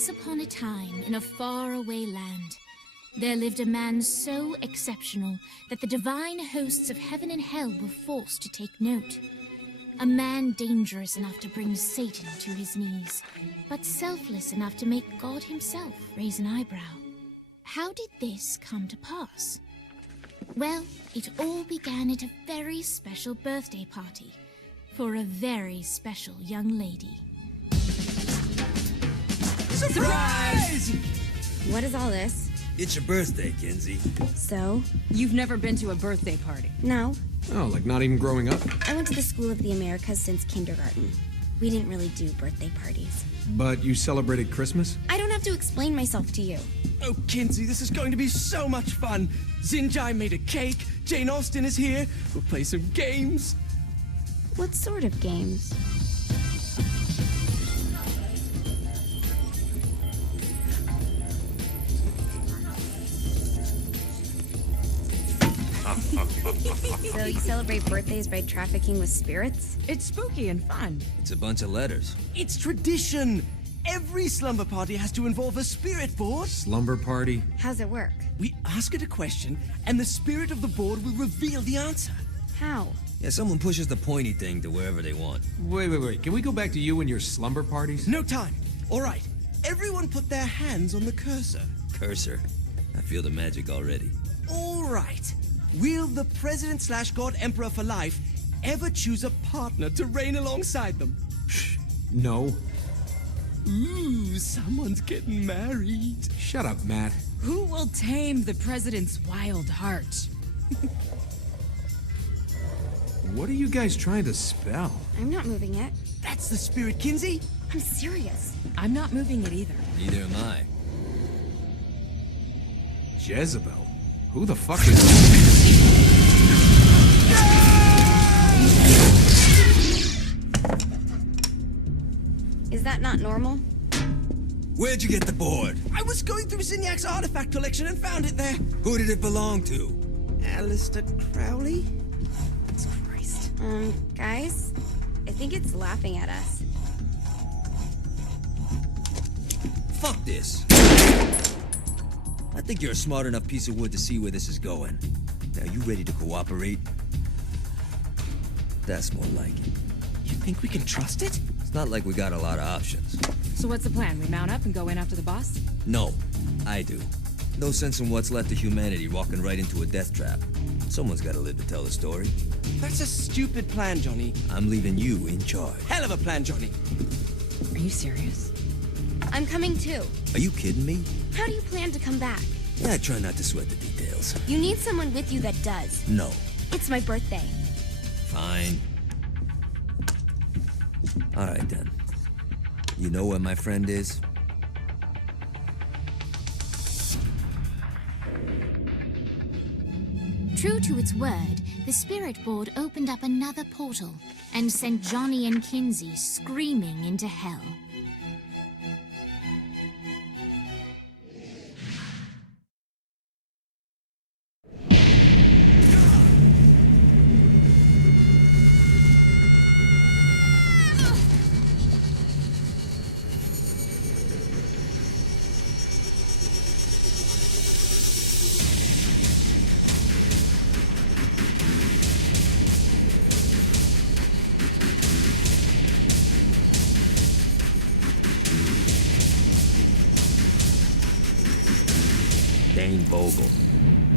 Once upon a time, in a faraway land, there lived a man so exceptional that the divine hosts of heaven and hell were forced to take note. A man dangerous enough to bring Satan to his knees, but selfless enough to make God himself raise an eyebrow. How did this come to pass? Well, it all began at a very special birthday party for a very special young lady. Surprise! What is all this? It's your birthday, Kinsey. So? You've never been to a birthday party? No. Oh, like not even growing up? I went to the School of the Americas since kindergarten. We didn't really do birthday parties. But you celebrated Christmas? I don't have to explain myself to you. Oh, Kinsey, this is going to be so much fun. Zinjai made a cake, Jane Austen is here, we'll play some games. What sort of games? So you celebrate birthdays by trafficking with spirits? It's spooky and fun. It's a bunch of letters. It's tradition. Every slumber party has to involve a spirit board. Slumber party? How's it work? We ask it a question, and the spirit of the board will reveal the answer. How? Yeah, someone pushes the pointy thing to wherever they want. Wait. Can we go back to you and your slumber parties? No time. All right. Everyone put their hands on the cursor. Cursor. I feel the magic already. All right. Will the President/God Emperor for life ever choose a partner to reign alongside them? No. Ooh, someone's getting married. Shut up, Matt. Who will tame the president's wild heart? What are you guys trying to spell? I'm not moving it. That's the spirit, Kinsey. I'm serious. I'm not moving it either. Neither am I. Jezebel? Who the fuck is... Is that not normal? Where'd you get the board? I was going through Signac's artifact collection and found it there. Who did it belong to? Alistair Crowley? Christ. Guys? I think it's laughing at us. Fuck this. I think you're a smart enough piece of wood to see where this is going. Now, you ready to cooperate? That's more like it. You think we can trust it? It's not like we got a lot of options. So what's the plan? We mount up and go in after the boss? No, I do. No sense in what's left of humanity walking right into a death trap. Someone's got to live to tell the story. That's a stupid plan, Johnny. I'm leaving you in charge. Hell of a plan, Johnny. Are you serious? I'm coming too. Are you kidding me? How do you plan to come back? Yeah, I try not to sweat the details. You need someone with you that does. No. It's my birthday. Fine. All right, then. You know where my friend is? True to its word, the spirit board opened up another portal and sent Johnny and Kinsey screaming into hell. Dane Vogel.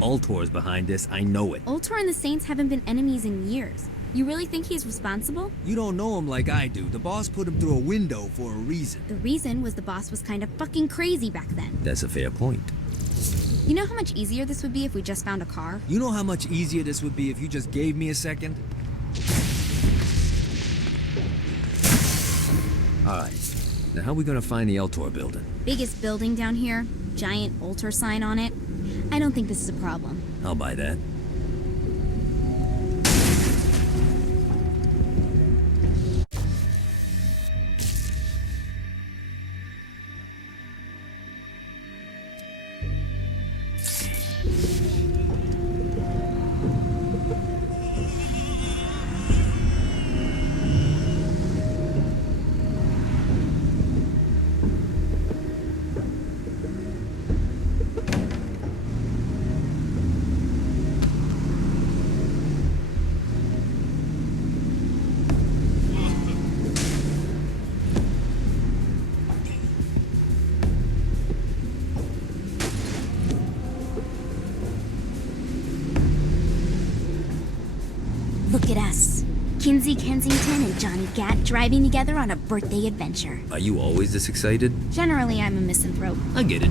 Ultor's behind this, I know it. Ultor and the Saints haven't been enemies in years. You really think he's responsible? You don't know him like I do. The boss put him through a window for a reason. The reason was the boss was kind of fucking crazy back then. That's a fair point. You know how much easier this would be if we just found a car? You know how much easier this would be if you just gave me a second? Alright. Now how are we gonna find the Ultor building? Biggest building down here, giant Ultor sign on it. I don't think this is a problem. I'll buy that. Look at us. Kinsey Kensington and Johnny Gat driving together on a birthday adventure. Are you always this excited? Generally, I'm a misanthrope. I get it.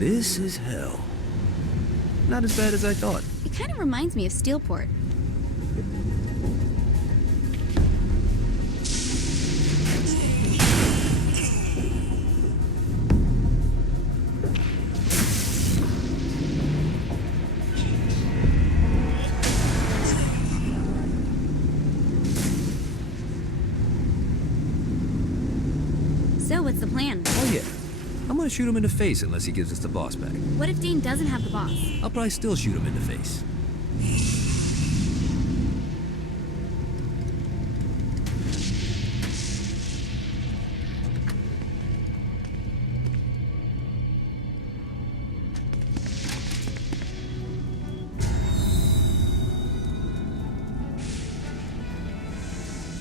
This is hell. Not as bad as I thought. It kind of reminds me of Steelport. So, what's the plan? Oh yeah. I'm gonna shoot him in the face unless he gives us the boss back. What if Dane doesn't have the boss? I'll probably still shoot him in the face.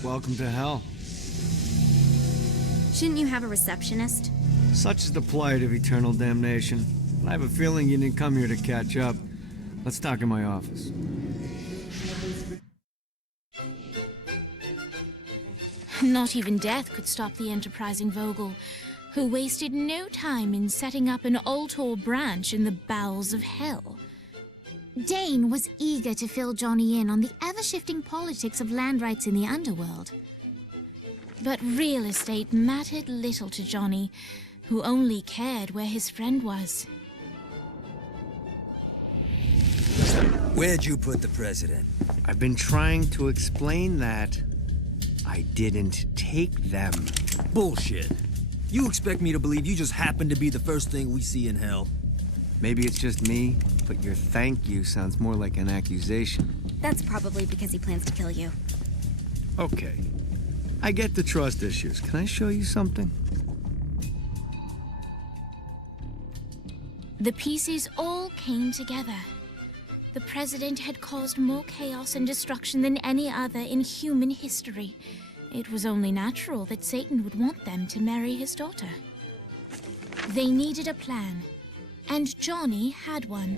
Welcome to hell. Shouldn't you have a receptionist? Such is the plight of eternal damnation. I have a feeling you didn't come here to catch up. Let's talk in my office. Not even death could stop the enterprising Vogel, who wasted no time in setting up an Ultor branch in the bowels of hell. Dane was eager to fill Johnny in on the ever-shifting politics of land rights in the underworld. But real estate mattered little to Johnny, who only cared where his friend was. Where'd you put the president? I've been trying to explain that. I didn't take them. Bullshit. You expect me to believe you just happened to be the first thing we see in hell? Maybe it's just me, but your thank you sounds more like an accusation. That's probably because he plans to kill you. Okay. I get the trust issues. Can I show you something? The pieces all came together. The president had caused more chaos and destruction than any other in human history. It was only natural that Satan would want them to marry his daughter. They needed a plan, and Johnny had one.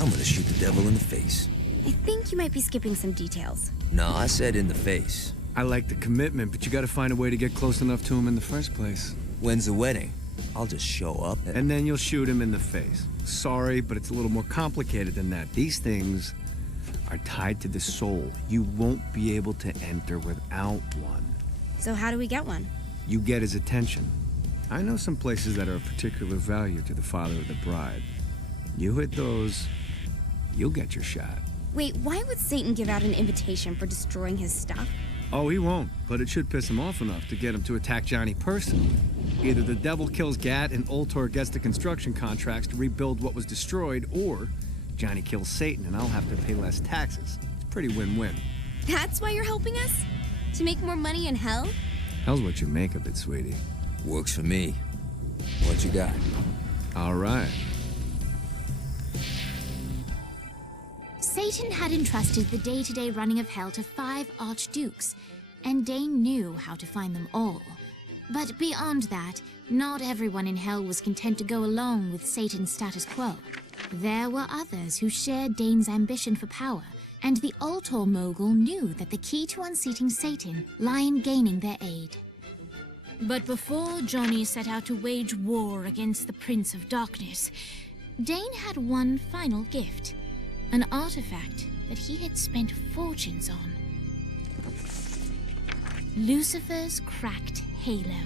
I'm gonna shoot the devil in the face. I think you might be skipping some details. No, I said in the face. I like the commitment, but you gotta find a way to get close enough to him in the first place. When's the wedding? I'll just show up And then you'll shoot him in the face. Sorry, but it's a little more complicated than that. These things are tied to the soul. You won't be able to enter without one. So how do we get one? You get his attention. I know some places that are of particular value to the father of the bride. You hit those, you'll get your shot. Wait, why would Satan give out an invitation for destroying his stuff? Oh, he won't, but it should piss him off enough to get him to attack Johnny personally. Either the devil kills Gat and Ultor gets the construction contracts to rebuild what was destroyed, or Johnny kills Satan and I'll have to pay less taxes. It's pretty win-win. That's why you're helping us? To make more money in hell? Hell's what you make of it, sweetie. Works for me. What you got? All right. Satan had entrusted the day-to-day running of hell to 5 archdukes, and Dane knew how to find them all. But beyond that, not everyone in hell was content to go along with Satan's status quo. There were others who shared Dane's ambition for power, and the Ultor mogul knew that the key to unseating Satan lay in gaining their aid. But before Johnny set out to wage war against the Prince of Darkness, Dane had one final gift. An artifact that he had spent fortunes on. Lucifer's cracked halo.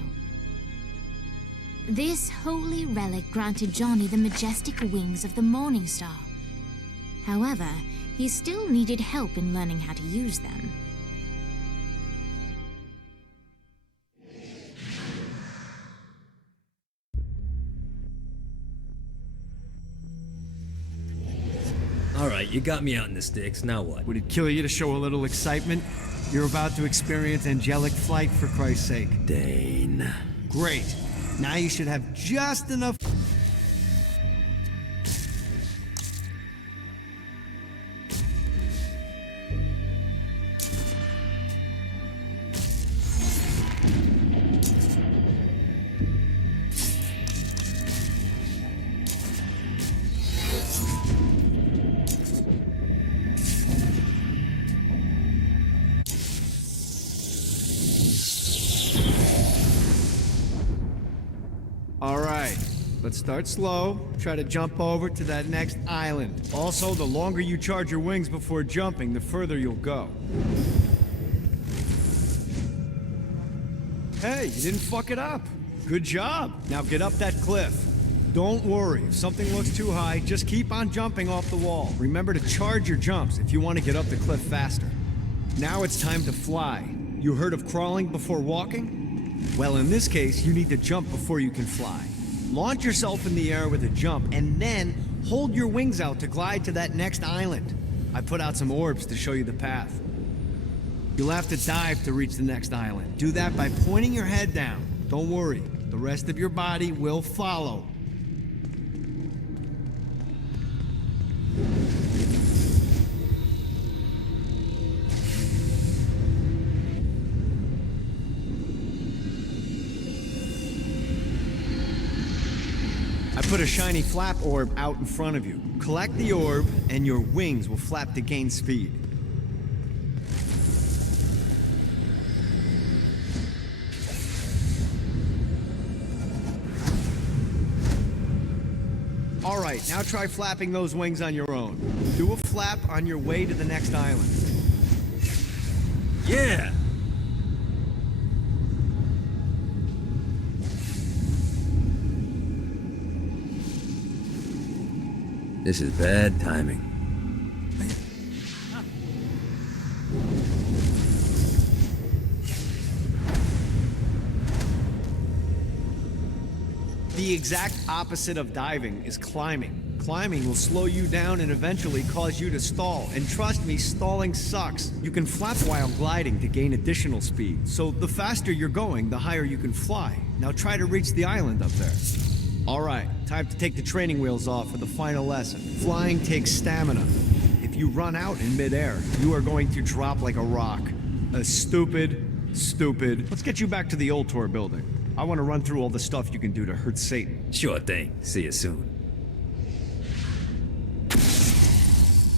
This holy relic granted Johnny the majestic wings of the Morning Star. However, he still needed help in learning how to use them. All right, you got me out in the sticks. Now what? Would it kill you to show a little excitement? You're about to experience angelic flight, for Christ's sake. Dane. Great. Now you should have just enough... All right, let's start slow. Try to jump over to that next island. Also, the longer you charge your wings before jumping, the further you'll go. Hey, you didn't fuck it up. Good job. Now get up that cliff. Don't worry, if something looks too high, just keep on jumping off the wall. Remember to charge your jumps if you want to get up the cliff faster. Now it's time to fly. You heard of crawling before walking? Well, in this case, you need to jump before you can fly. Launch yourself in the air with a jump, and then hold your wings out to glide to that next island. I put out some orbs to show you the path. You'll have to dive to reach the next island. Do that by pointing your head down. Don't worry, the rest of your body will follow. I put a shiny flap orb out in front of you. Collect the orb, and your wings will flap to gain speed. All right, now try flapping those wings on your own. Do a flap on your way to the next island. Yeah! This is bad timing. The exact opposite of diving is climbing. Climbing will slow you down and eventually cause you to stall. And trust me, stalling sucks. You can flap while gliding to gain additional speed. So the faster you're going, the higher you can fly. Now try to reach the island up there. All right, time to take the training wheels off for the final lesson. Flying takes stamina. If you run out in midair, you are going to drop like a rock. Stupid. Let's get you back to the old tour building. I want to run through all the stuff you can do to hurt Satan. Sure thing. See you soon.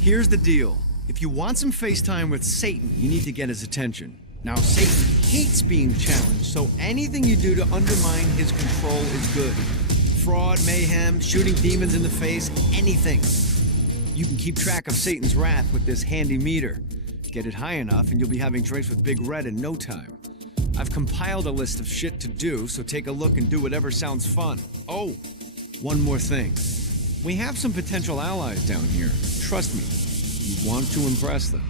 Here's the deal. If you want some FaceTime with Satan, you need to get his attention. Now, Satan hates being challenged, so anything you do to undermine his control is good. Fraud, mayhem, shooting demons in the face, anything. You can keep track of Satan's wrath with this handy meter. Get it high enough and you'll be having drinks with Big Red in no time. I've compiled a list of shit to do, so take a look and do whatever sounds fun. Oh, one more thing. We have some potential allies down here. Trust me, you want to impress them.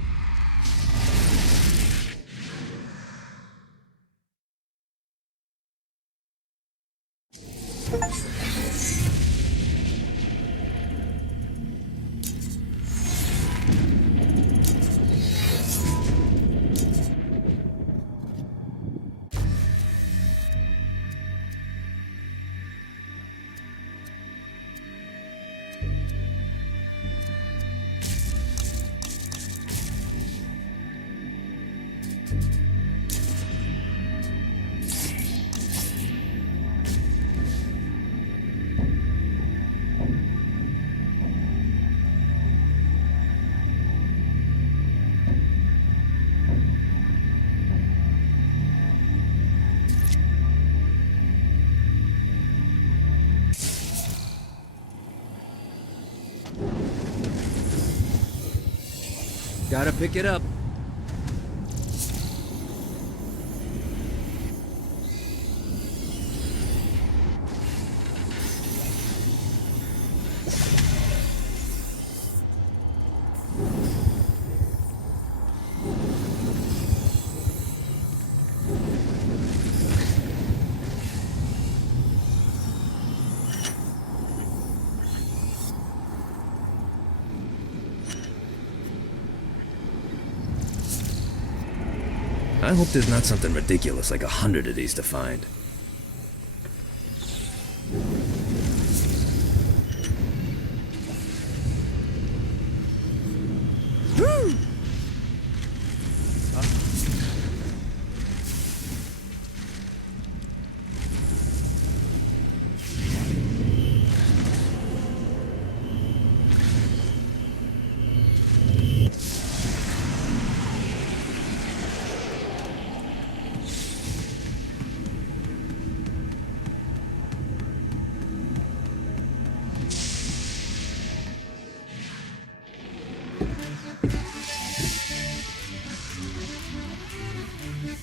Gotta pick it up. I hope there's not something ridiculous like 100 of these to find.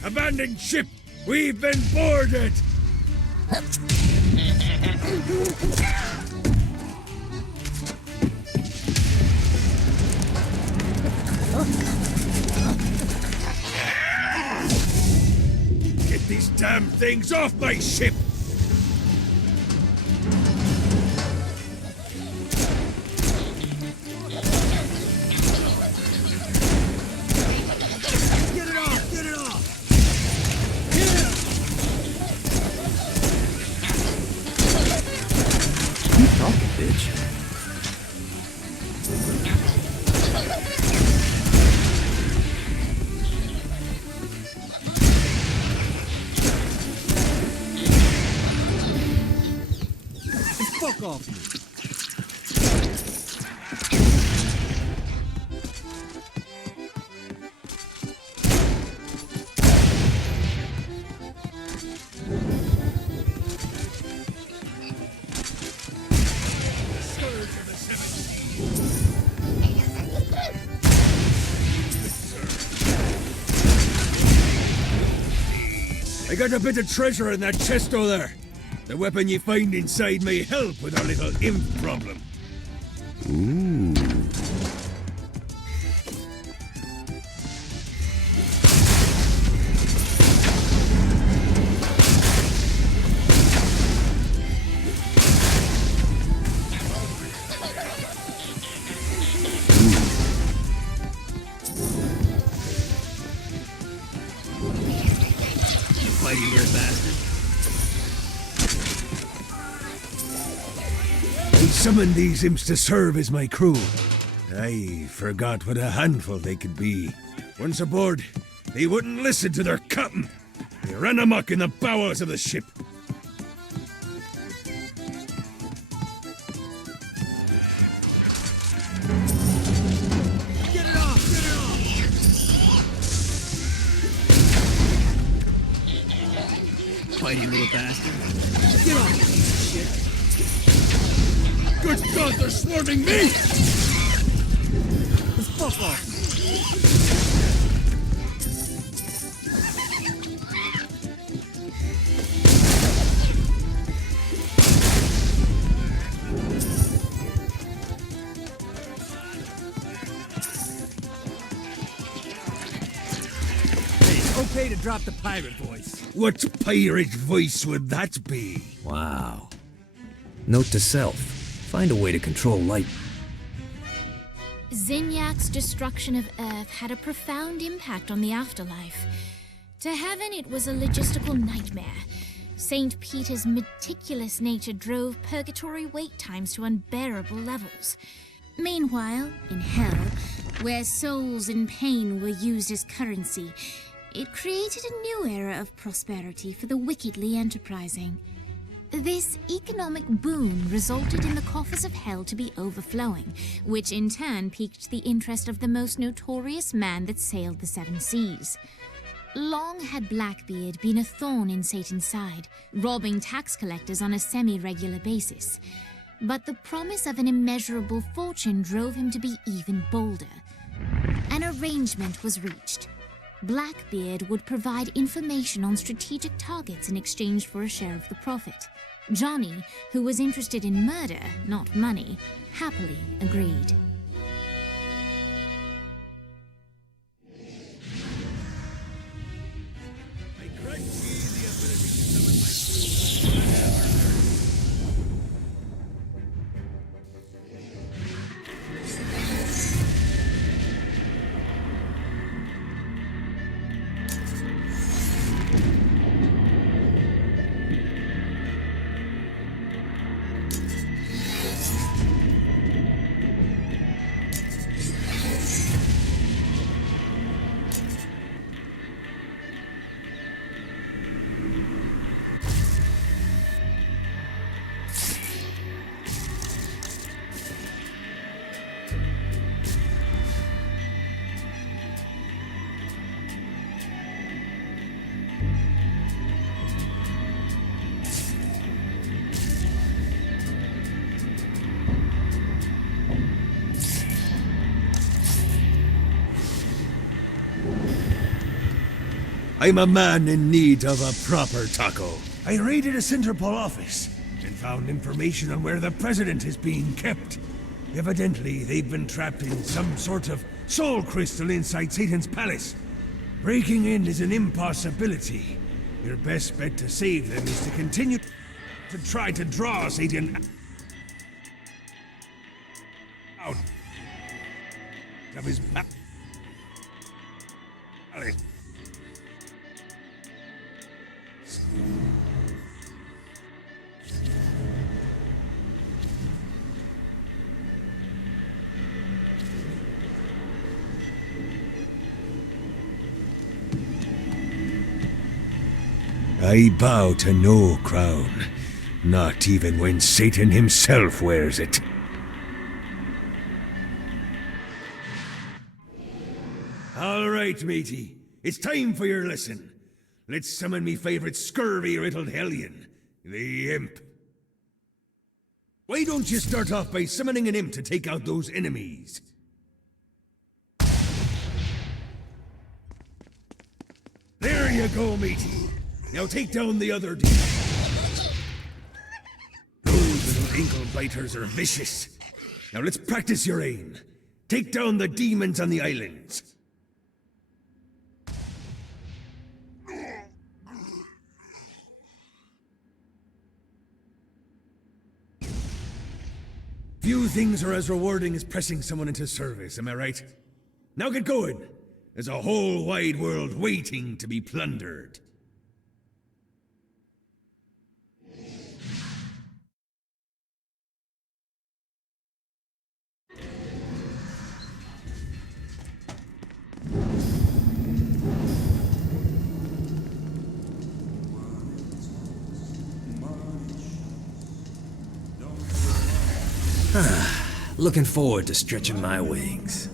Abandoned ship! We've been boarded! Get these damn things off my ship! Get it off! Get it off! Keep talking, bitch. Fuck off! I got a bit of treasure in that chest over there. The weapon you find inside may help with our little imp problem. Fighting here, bastard. I summoned these imps to serve as my crew. I forgot what a handful they could be. Once aboard, they wouldn't listen to their captain. They ran amok in the bowels of the ship. Get it off! Get it off! Fighting little bastard. Get off! Shit! Good God, they're swarming me! Fuck off! Okay to drop the pirate voice. What pirate voice would that be? Wow. Note to self. Find a way to control light. Zinyak's destruction of Earth had a profound impact on the afterlife. To heaven, it was a logistical nightmare. St. Peter's meticulous nature drove purgatory wait times to unbearable levels. Meanwhile, in hell, where souls in pain were used as currency, it created a new era of prosperity for the wickedly enterprising. This economic boon resulted in the coffers of hell to be overflowing, which in turn piqued the interest of the most notorious man that sailed the seven seas. Long had Blackbeard been a thorn in Satan's side, robbing tax collectors on a semi-regular basis. But the promise of an immeasurable fortune drove him to be even bolder. An arrangement was reached. Blackbeard would provide information on strategic targets in exchange for a share of the profit. Johnny, who was interested in murder, not money, happily agreed. I grant ye the ability to summon my I'm a man in need of a proper taco. I raided a Centerpol office and found information on where the president is being kept. Evidently, they've been trapped in some sort of soul crystal inside Satan's palace. Breaking in is an impossibility. Your best bet to save them is to continue to try to draw Satan out of his palace. I bow to no crown, not even when Satan himself wears it. All right, matey. It's time for your lesson. Let's summon me favorite scurvy-riddled hellion, the Imp. Why don't you start off by summoning an Imp to take out those enemies? There you go, matey. Now take down the other demons. Those little ankle biters are vicious. Now let's practice your aim. Take down the demons on the islands. Few things are as rewarding as pressing someone into service, am I right? Now get going. There's a whole wide world waiting to be plundered. Looking forward to stretching my wings.